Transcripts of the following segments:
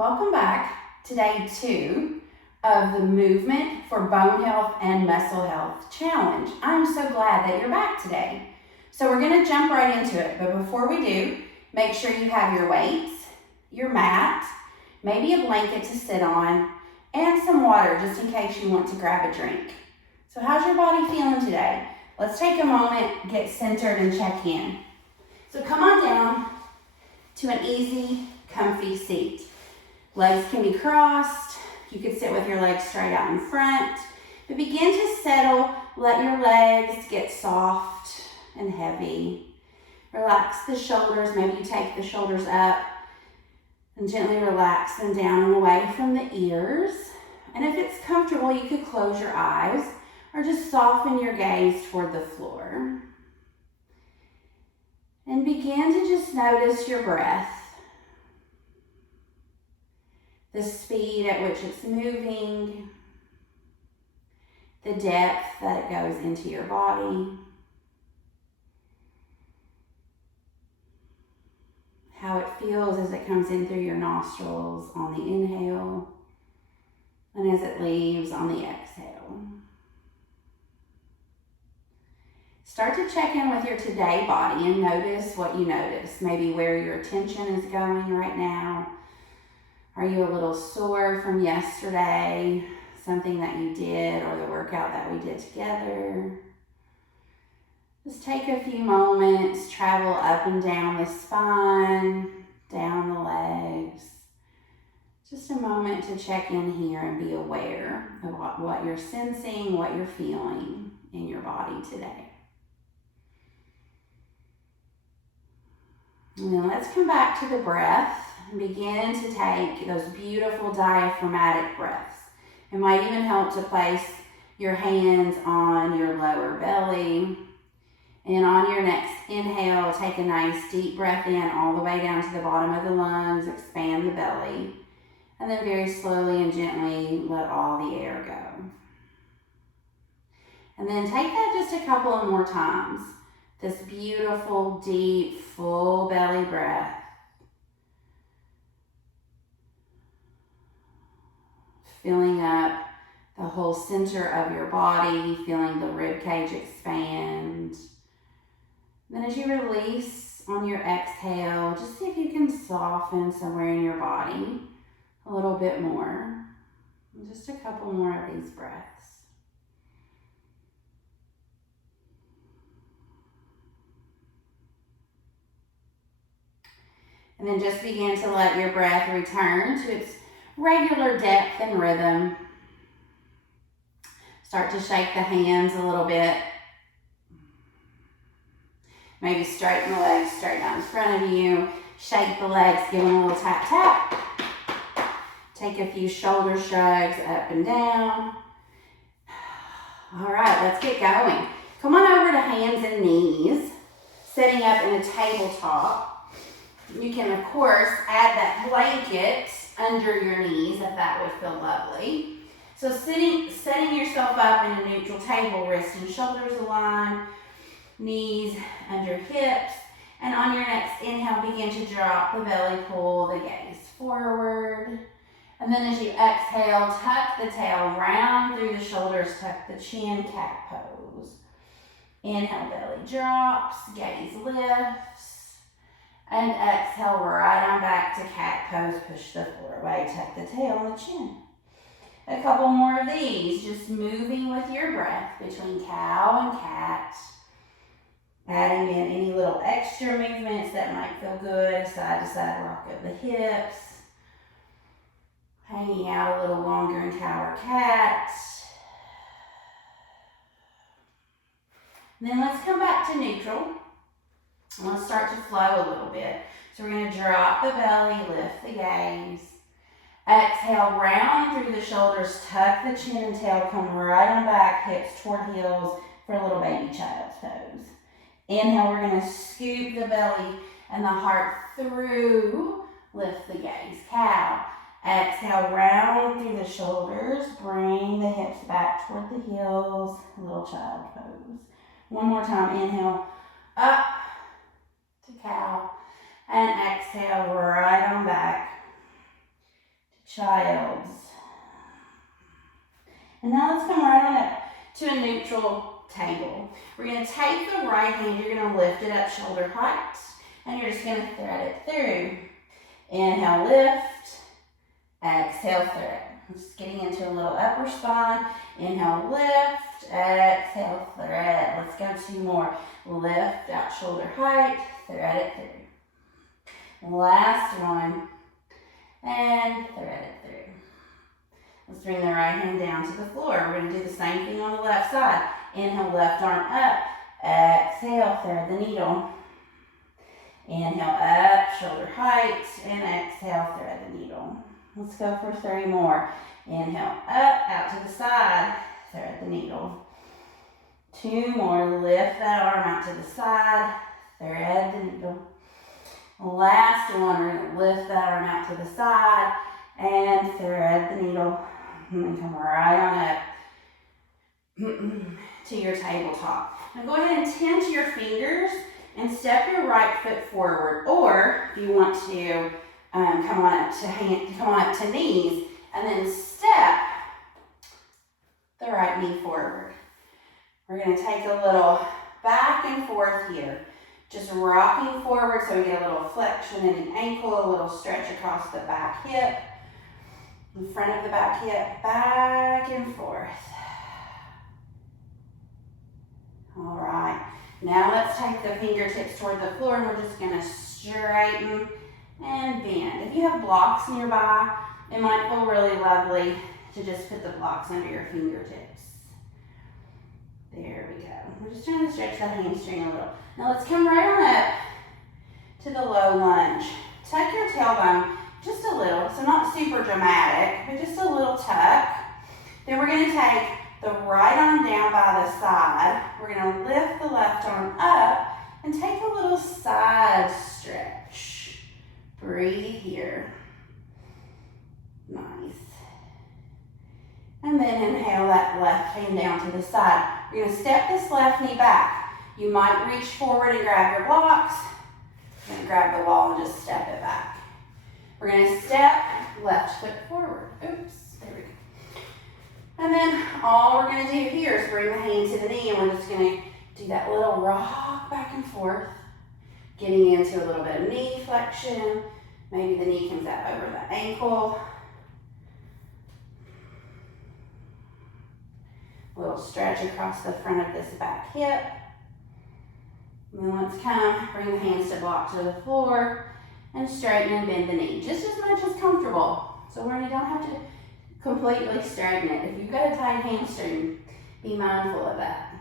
Welcome back to day 2 of the Movement for Bone Health and Muscle Health Challenge. I'm so glad that you're back today. So we're going to jump right into it, but before we do, make sure you have your weights, your mat, maybe a blanket to sit on, and some water just in case you want to grab a drink. So how's your body feeling today? Let's take a moment, get centered, and check in. So come on down to an easy, comfy seat. Legs can be crossed. You could sit with your legs straight out in front. But begin to settle. Let your legs get soft and heavy. Relax the shoulders. Maybe you take the shoulders up and gently relax them down and away from the ears. And if it's comfortable, you could close your eyes or just soften your gaze toward the floor. And begin to just notice your breath. The speed at which it's moving, the depth that it goes into your body, how it feels as it comes in through your nostrils on the inhale and as it leaves on the exhale. Start to check in with your today body and notice what you notice, maybe where your attention is going right now. Are you a little sore from yesterday, something that you did, or the workout that we did together? Just take a few moments, travel up and down the spine, down the legs. Just a moment to check in here and be aware of what you're sensing, what you're feeling in your body today. And then let's come back to the breath. And begin to take those beautiful diaphragmatic breaths. It might even help to place your hands on your lower belly. And on your next inhale, take a nice deep breath in all the way down to the bottom of the lungs, expand the belly. And then very slowly and gently let all the air go. And then take that just a couple of more times. This beautiful, deep, full belly breath. Filling up the whole center of your body, feeling the rib cage expand. Then as you release on your exhale, just see if you can soften somewhere in your body a little bit more. Just a couple more of these breaths. And then just begin to let your breath return to its regular depth and rhythm. Start to shake the hands a little bit. Maybe straighten the legs straight out in front of you. Shake the legs, give them a little tap tap. Take a few shoulder shrugs up and down. All right, let's get going. Come on over to hands and knees, sitting up in a tabletop. You can, of course, add that blanket under your knees if that would feel lovely. So setting yourself up in a neutral table, wrists and shoulders aligned, knees under hips, and on your next inhale, begin to drop the belly, pull the gaze forward. And then as you exhale, tuck the tail, round through the shoulders, tuck the chin, cat pose. Inhale, belly drops, gaze lifts. And exhale, right on back to cat pose. Push the floor away, tuck the tail and the chin. A couple more of these, just moving with your breath between cow and cat. Adding in any little extra movements that might feel good. Side to side rock of the hips. Hanging out a little longer in cow or cat. And then let's come back to neutral. And let's start to flow a little bit. So we're going to drop the belly, lift the gaze. Exhale, round through the shoulders, tuck the chin and tail, come right on back, hips toward heels for a little baby child's pose. Inhale, we're going to scoop the belly and the heart through, lift the gaze, cow. Exhale, round through the shoulders, bring the hips back toward the heels, little child pose. One more time, inhale, up to cow, and exhale right on back child's. And now let's come right on up to a neutral table. We're going to take the right hand, you're going to lift it up shoulder height, and you're just going to thread it through. Inhale, lift. Exhale, thread. I'm just getting into a little upper spine. Inhale, lift. Exhale, thread. Let's go 2 more. Lift out shoulder height, thread it through. Last one, and thread it through. Let's bring the right hand down to the floor. We're going to do the same thing on the left side. Inhale, left arm up. Exhale, thread the needle. Inhale, up, shoulder height, and exhale, thread the needle. Let's go for 3 more. Inhale, up, out to the side, thread the needle. 2 more, lift that arm out to the side, thread the needle. Last one, we're going to lift that arm out to the side and thread the needle. And then come right on up to your tabletop. Now go ahead and tend to your fingers and step your right foot forward. Or if you want to come on up to knees, and then step the right knee forward. We're going to take a little back and forth here. Just rocking forward so we get a little flexion in the ankle, a little stretch across the back hip, in front of the back hip, back and forth. All right, now let's take the fingertips toward the floor and we're just going to straighten and bend. If you have blocks nearby, it might feel really lovely to just put the blocks under your fingertips. There we go. We're just trying to stretch that hamstring a little. Now let's come right on up to the low lunge. Tuck your tailbone just a little, so not super dramatic, but just a little tuck. Then we're going to take the right arm down by the side. We're going to lift the left arm up and take a little side stretch. Breathe here. Nice. And then inhale that left hand down to the side. We're going to step this left knee back. You might reach forward and grab your blocks. You're going to grab the wall and just step it back. We're going to step left foot forward. Oops, there we go. And then all we're going to do here is bring the hand to the knee, and we're just going to do that little rock back and forth, getting into a little bit of knee flexion. Maybe the knee comes up over the ankle. A little stretch across the front of this back hip. And then let's come, bring the hands to block to the floor and straighten and bend the knee just as much as comfortable. So you don't have to completely straighten it. If you've got a tight hamstring, be mindful of that.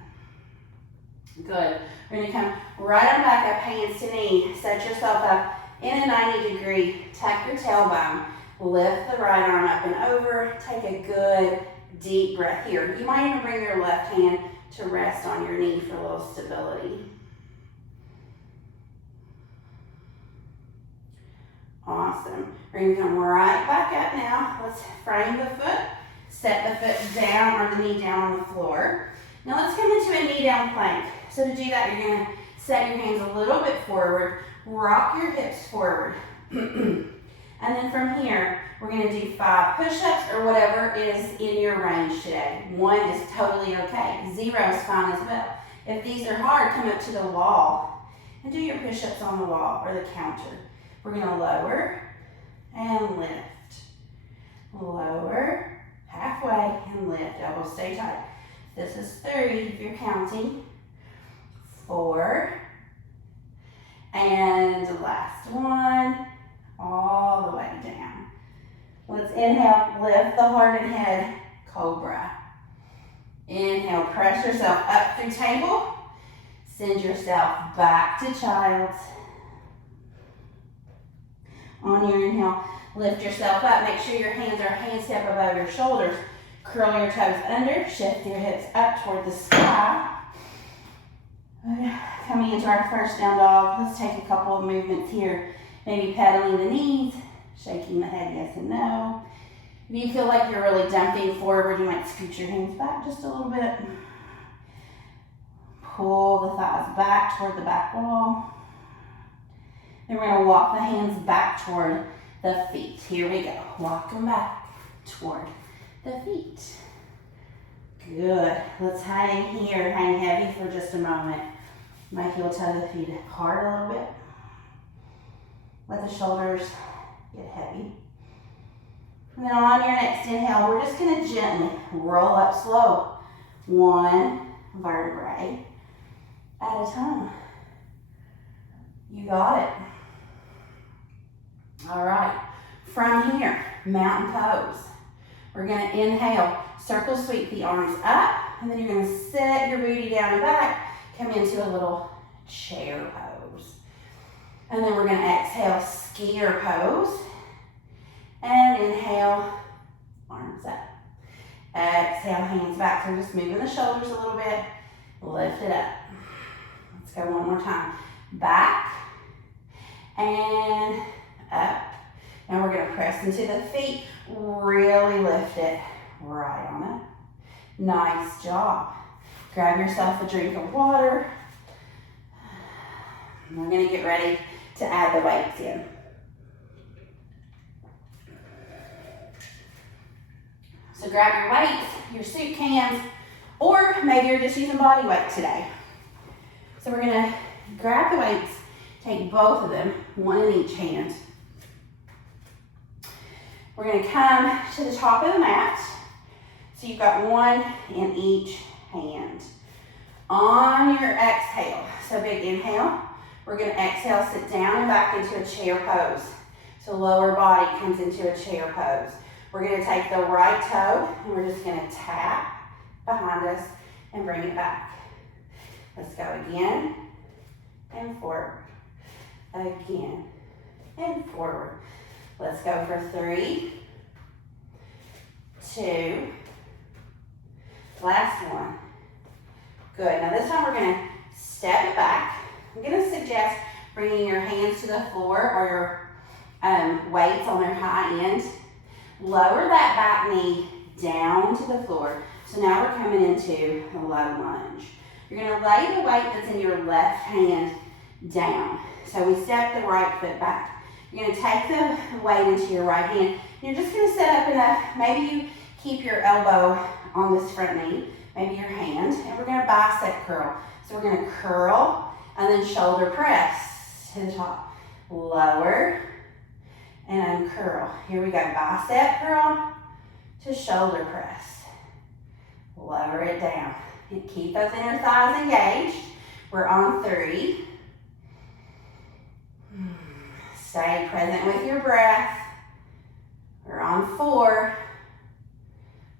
Good. We're going to come right on back up, hands to knee. Set yourself up in a 90-degree. Tuck your tailbone. Lift the right arm up and over. Take a good deep breath here. You might even bring your left hand to rest on your knee for a little stability. Awesome. We're going to come right back up now. Let's frame the foot. Set the foot down or the knee down on the floor. Now let's come into a knee down plank. So to do that, you're going to set your hands a little bit forward. Rock your hips forward. And then from here, we're going to do 5 push-ups or whatever is in your range today. 1 is totally okay. 0 is fine as well. If these are hard, come up to the wall and do your push-ups on the wall or the counter. We're going to lower and lift. Lower, halfway, and lift. Elbows stay tight. This is 3 if you're counting. 4. And the last one. All the way down. Let's inhale, lift the heart and head, cobra. Inhale, press yourself up through table. Send yourself back to child's. On your inhale, lift yourself up. Make sure your hands are hand step above your shoulders. Curl your toes under, shift your hips up toward the sky. Coming into our first down dog, let's take a couple of movements here. Maybe pedaling the knees, shaking the head yes and no. If you feel like you're really dumping forward, you might scoot your hands back just a little bit. Pull the thighs back toward the back wall. Then we're going to walk the hands back toward the feet. Here we go. Walk them back toward the feet. Good. Let's hang here, hang heavy for just a moment. Make heel toe the feet apart a little bit. Let the shoulders get heavy. And then on your next inhale, we're just going to gently roll up slow. One vertebrae at a time. You got it. All right. From here, mountain pose. We're going to inhale, circle sweep the arms up, and then you're going to set your booty down and back, come into a little chair pose. And then we're going to exhale, skier pose, and inhale, arms up. Exhale, hands back. So just moving the shoulders a little bit, lift it up. Let's go one more time. Back, and up. Now we're going to press into the feet, really lift it right on it. Nice job. Grab yourself a drink of water. We're going to get ready to add the weights in. So grab your weights, your soup cans, or maybe you're just using body weight today. So we're going to grab the weights, take both of them, one in each hand. We're going to come to the top of the mat. So you've got one in each hand. On your exhale, so big inhale, we're going to exhale, sit down and back into a chair pose. So lower body comes into a chair pose. We're going to take the right toe and we're just going to tap behind us and bring it back. Let's go again and forward. Again and forward. Let's go for 3, 2, last one. Good. Now this time we're going to step it back. I'm going to suggest bringing your hands to the floor or your weights on their high end. Lower that back knee down to the floor. So now we're coming into a low lunge. You're going to lay the weight that's in your left hand down. So we step the right foot back. You're going to take the weight into your right hand. You're just going to set up enough. Maybe you keep your elbow on this front knee, maybe your hand, and we're going to bicep curl. So we're going to curl and then shoulder press to the top. Lower and uncurl. Here we go. Bicep curl to shoulder press. Lower it down. And keep those inner thighs engaged. We're on 3. Stay present with your breath. We're on 4.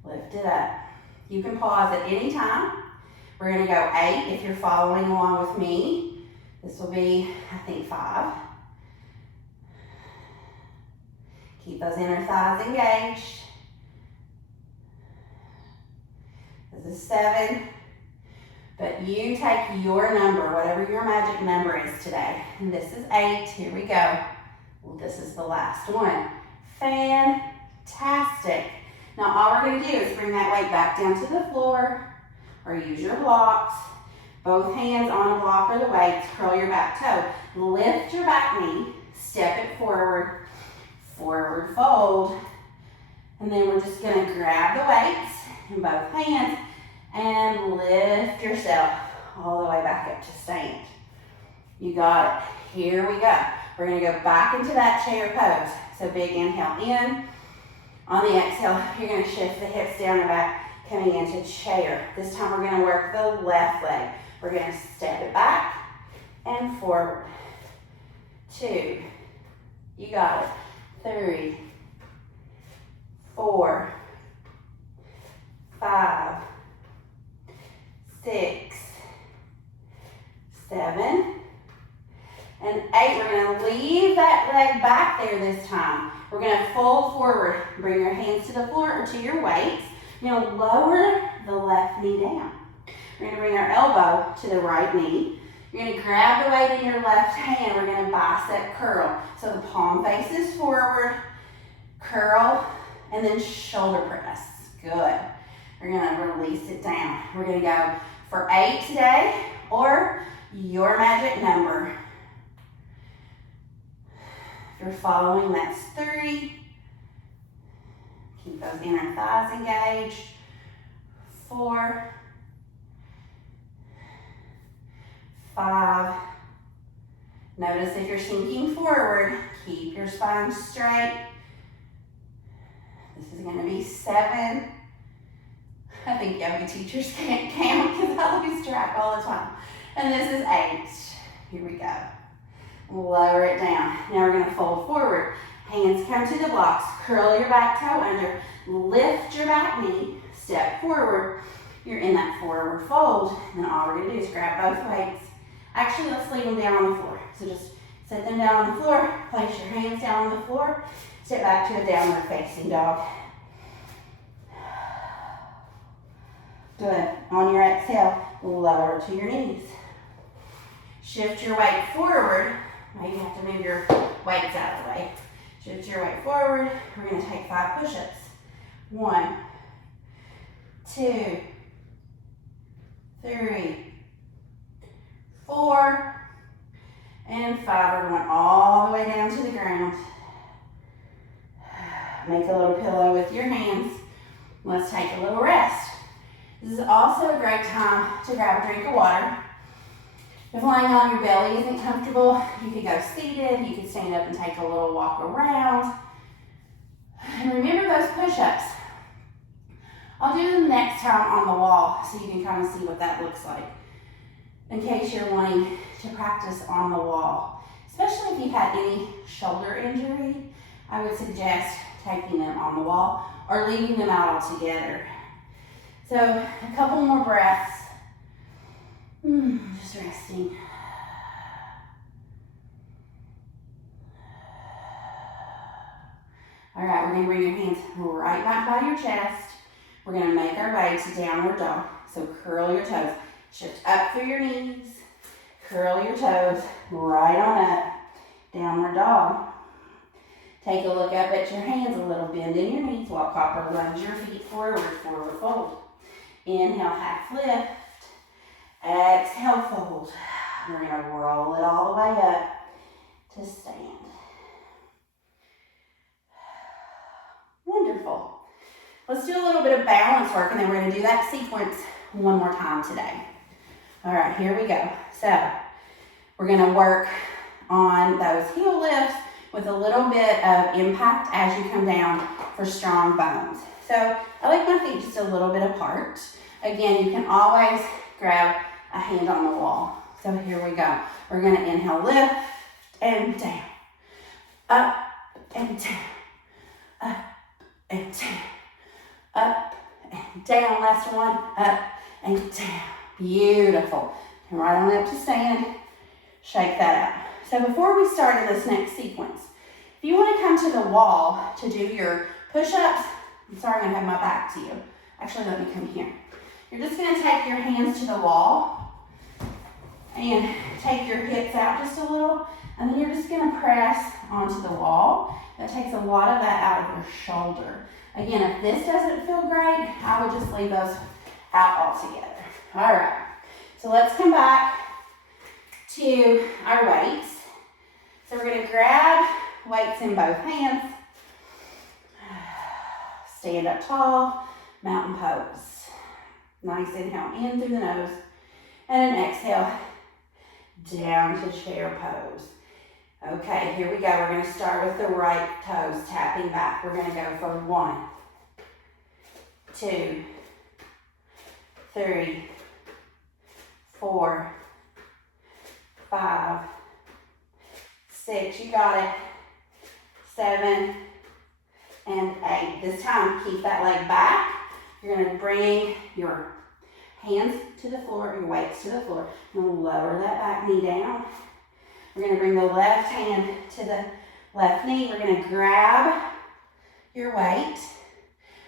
Lift it up. You can pause at any time. We're going to go 8 if you're following along with me. This will be, I think, 5. Keep those inner thighs engaged. This is 7. But you take your number, whatever your magic number is today. And this is 8. Here we go. Well, this is the last one. Fantastic. Now all we're going to do is bring that weight back down to the floor or use your blocks. Both hands on a block or the weights. Curl your back toe. Lift your back knee. Step it forward. Forward fold. And then we're just going to grab the weights in both hands and lift yourself all the way back up to stand. You got it. Here we go. We're going to go back into that chair pose. So big inhale in. On the exhale, you're going to shift the hips down and back, coming into chair. This time we're going to work the left leg. We're going to step it back and forward. 2. You got it. 3, 4, 5, 6, 7, and 8. We're going to leave that leg back there this time. We're going to fold forward. Bring your hands to the floor or to your weights. You're going to lower the left knee down. We're going to bring our elbow to the right knee. You're going to grab the weight in your left hand. We're going to bicep curl. So the palm faces forward, curl, and then shoulder press. Good. We're going to release it down. We're going to go for 8 today or your magic number. If you're following, that's 3. Keep those inner thighs engaged. 4, 5. Notice if you're sinking forward, keep your spine straight. This is going to be 7. I think yoga teachers can't count because I lose track all the time. And this is 8. Here we go. Lower it down. Now we're going to fold forward. Hands come to the blocks. Curl your back toe under. Lift your back knee. Step forward. You're in that forward fold. And then all we're going to do is grab both weights. Actually, let's leave them down on the floor. So just set them down on the floor. Place your hands down on the floor. Step back to a downward facing dog. Good. On your exhale, lower to your knees. Shift your weight forward. Maybe you have to move your weights out of the way. Shift your weight forward. We're going to take 5 push-ups. 1, 2, 3, 4, and 5. We're going all the way down to the ground. Make a little pillow with your hands. Let's take a little rest. This is also a great time to grab a drink of water. If lying on your belly isn't comfortable, you could go seated. You could stand up and take a little walk around. And remember those push-ups. I'll do them next time on the wall so you can kind of see what that looks like in case you're wanting to practice on the wall. Especially if you've had any shoulder injury, I would suggest taking them on the wall or leaving them out altogether. So a couple more breaths. Just resting. All right, we're going to bring your hands right back by your chest. We're going to make our way to downward dog. So curl your toes. Shift up through your knees. Curl your toes right on up. Downward dog. Take a look up at your hands a little. Bend in your knees while copper lunge your feet forward. Forward fold. Inhale, half lift. Exhale, fold. We're going to roll it all the way up to stand. Wonderful. Let's do a little bit of balance work, and then we're going to do that sequence one more time today. All right, here we go. So we're going to work on those heel lifts with a little bit of impact as you come down for strong bones. So I like my feet just a little bit apart. Again, you can always grab a hand on the wall. So here we go. We're going to inhale, lift and down, up and down, up and down, up and down. Last one, up and down. Beautiful. And right on up to stand. Shake that out. So before we start in this next sequence, if you want to come to the wall to do your push-ups, I'm sorry, I'm going to have my back to you. Actually, let me come here. You're just going to take your hands to the wall and take your hips out just a little, and then you're just going to press onto the wall. That takes a lot of that out of your shoulder. Again, if this doesn't feel great, I would just leave those out altogether. All right, so let's come back to our weights. So we're going to grab weights in both hands. Stand up tall, mountain pose. Nice inhale in through the nose, and an exhale down to chair pose. Okay, here we go. We're going to start with the right toes, tapping back. We're going to go for 1, 2, 3, 4, 5, 6. You got it. 7 and 8. This time, keep that leg back. You're going to bring your hands to the floor, your weights to the floor. And we'll lower that back knee down. We're going to bring the left hand to the left knee. We're going to grab your weight.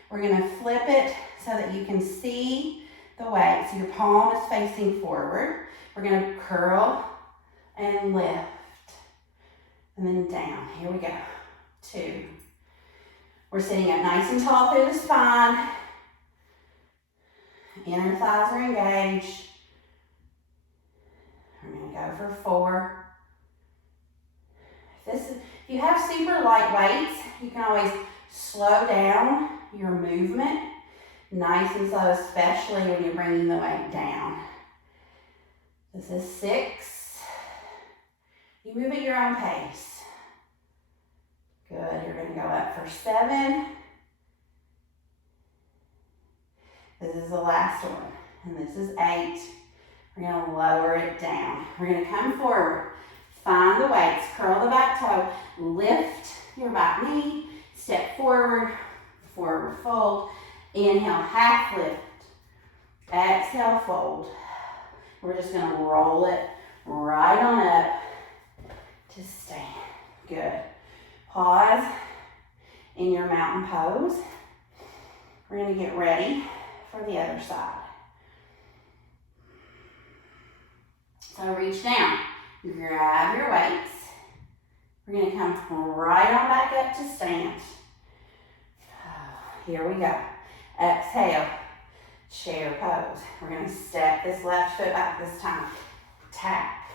We're going to flip it so that you can see the weight. So your palm is facing forward. We're going to curl and lift. And then down. Here we go. 2. We're sitting up nice and tall through the spine. Inner thighs are engaged. We're going to go for 4. If you have super light weights, you can always slow down your movement, nice and slow, especially when you're bringing the weight down. This is 6. You move at your own pace. Good, you're gonna go up for 7. This is the last one, and this is 8. We're gonna lower it down. We're gonna come forward, find the weights, curl the back toe, lift your back knee, step forward, forward fold, inhale, half lift, exhale, fold. We're just gonna roll it right on up to stand. Good. Pause in your mountain pose. We're gonna get ready for the other side. So reach down, grab your weights. We're gonna come right on back up to stand. Here we go. Exhale, chair pose. We're gonna step this left foot back this time. Tap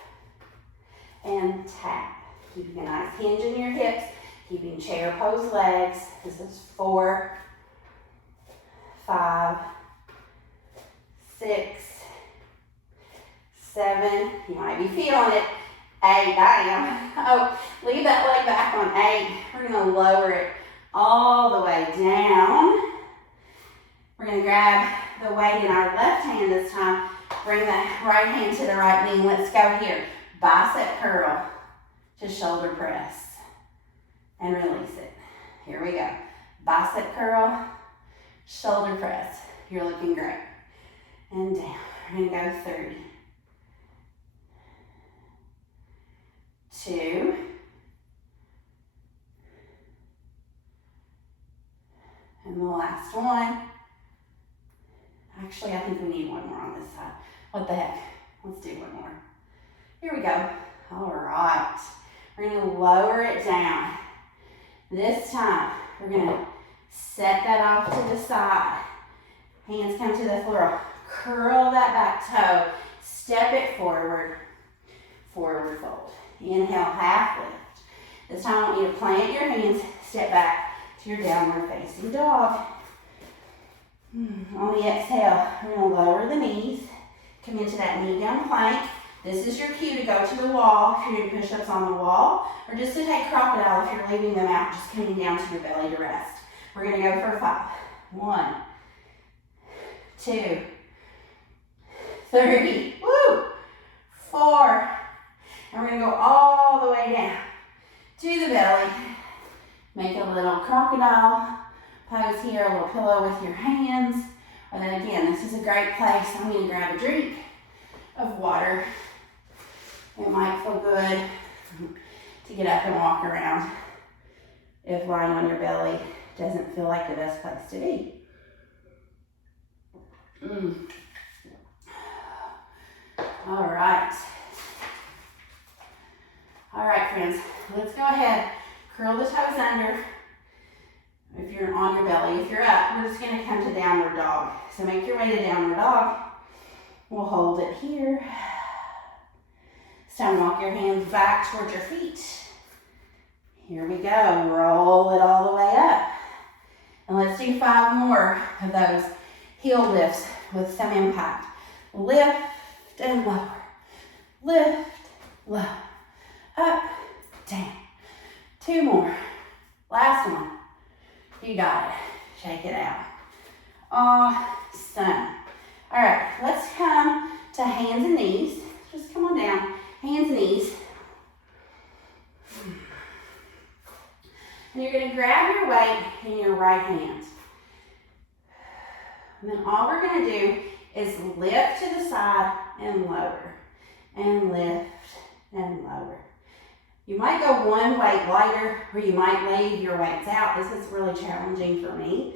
and tap. Keeping a nice hinge in your hips, keeping chair pose legs. This is 4, 5, 6, 7, you might be feeling it. 8, I am. Oh, leave that leg back on 8. We're gonna lower it all the way down. We're gonna grab the weight in our left hand this time. Bring that right hand to the right knee. Let's go here. Bicep curl to shoulder press and release it. Here we go. Bicep curl, shoulder press. You're looking great. And down. We're gonna go 30. 2. And the last one. Actually, I think we need one more on this side. What the heck? Let's do one more. Here we go. All right. We're going to lower it down. This time, we're going to set that off to the side. Hands come to the floor. Curl that back toe. Step it forward. Forward fold. Inhale, half lift. This time I want you to plant your hands, step back to your downward facing dog. On the exhale, we're going to lower the knees. Come into that knee down plank. This is your cue to go to the wall if you're doing push-ups on the wall, or just to take crocodile if you're leaving them out, just coming down to your belly to rest. We're going to go for 5. 1, 2, 3, 4, and we're going to go all the way down to the belly. Make a little crocodile pose here, a little pillow with your hands. And then again, this is a great place. I'm going to grab a drink of water. It might feel good to get up and walk around if lying on your belly doesn't feel like the best place to be. All right. All right, friends, let's go ahead. Curl the toes under if you're on your belly. If you're up, we're just going to come to downward dog. So make your way to downward dog. We'll hold it here. It's time to walk your hands back towards your feet. Here we go. Roll it all the way up. And let's do 5 more of those heel lifts with some impact. Lift and lower. Lift, lower. Up, down. 2 more. Last one. You got it. Shake it out. Awesome. All right, let's come to hands and knees. Just come on down. Hands and knees. And you're going to grab your weight in your right hand. And then all we're going to do is lift to the side and lower. And lift and lower. You might go one weight lighter, or you might leave your weights out. This is really challenging for me.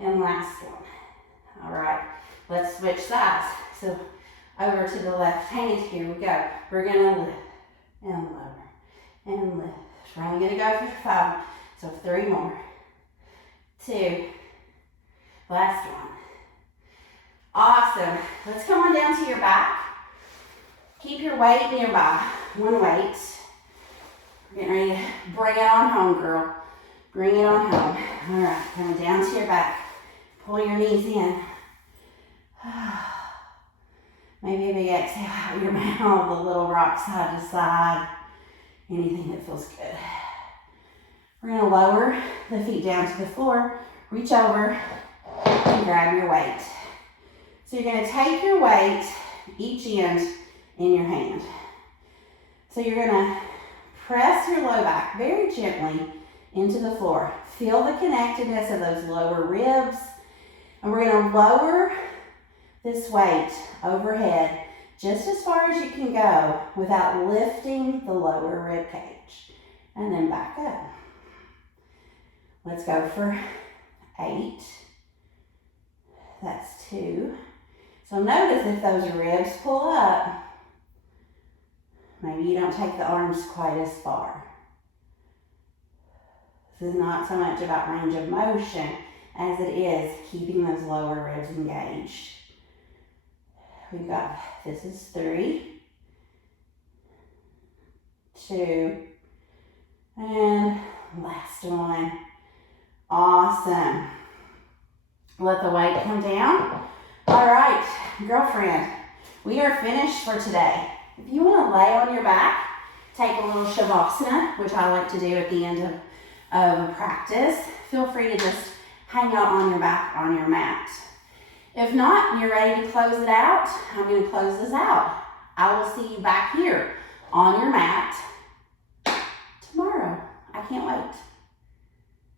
And last one. All right, let's switch sides. So over to the left hand, here we go. We're gonna lift and lower and lift. We're only gonna go for 5, so 3 more. 2, last one. Awesome. Let's come on down to your back. Keep your weight nearby. 1 weight. Getting ready to bring it on home, girl. Bring it on home. All right, coming down to your back. Pull your knees in. Maybe a big exhale out your mouth, a little rock side to side. Anything that feels good. We're gonna lower the feet down to the floor, reach over, and grab your weight. So you're gonna take your weight, each end in your hand. So you're gonna press your low back very gently into the floor. Feel the connectedness of those lower ribs. And we're gonna lower this weight overhead just as far as you can go without lifting the lower rib cage. And then back up. Let's go for 8. That's 2. So notice if those ribs pull up, maybe you don't take the arms quite as far. This is not so much about range of motion as it is keeping those lower ribs engaged. We've got, this is 3, 2, and last one. Awesome. Let the weight come down. All right, girlfriend, we are finished for today. If you want to lay on your back, take a little shavasana, which I like to do at the end of a practice. Feel free to just hang out on your back on your mat. If not, and you're ready to close it out, I'm going to close this out. I will see you back here on your mat tomorrow. I can't wait.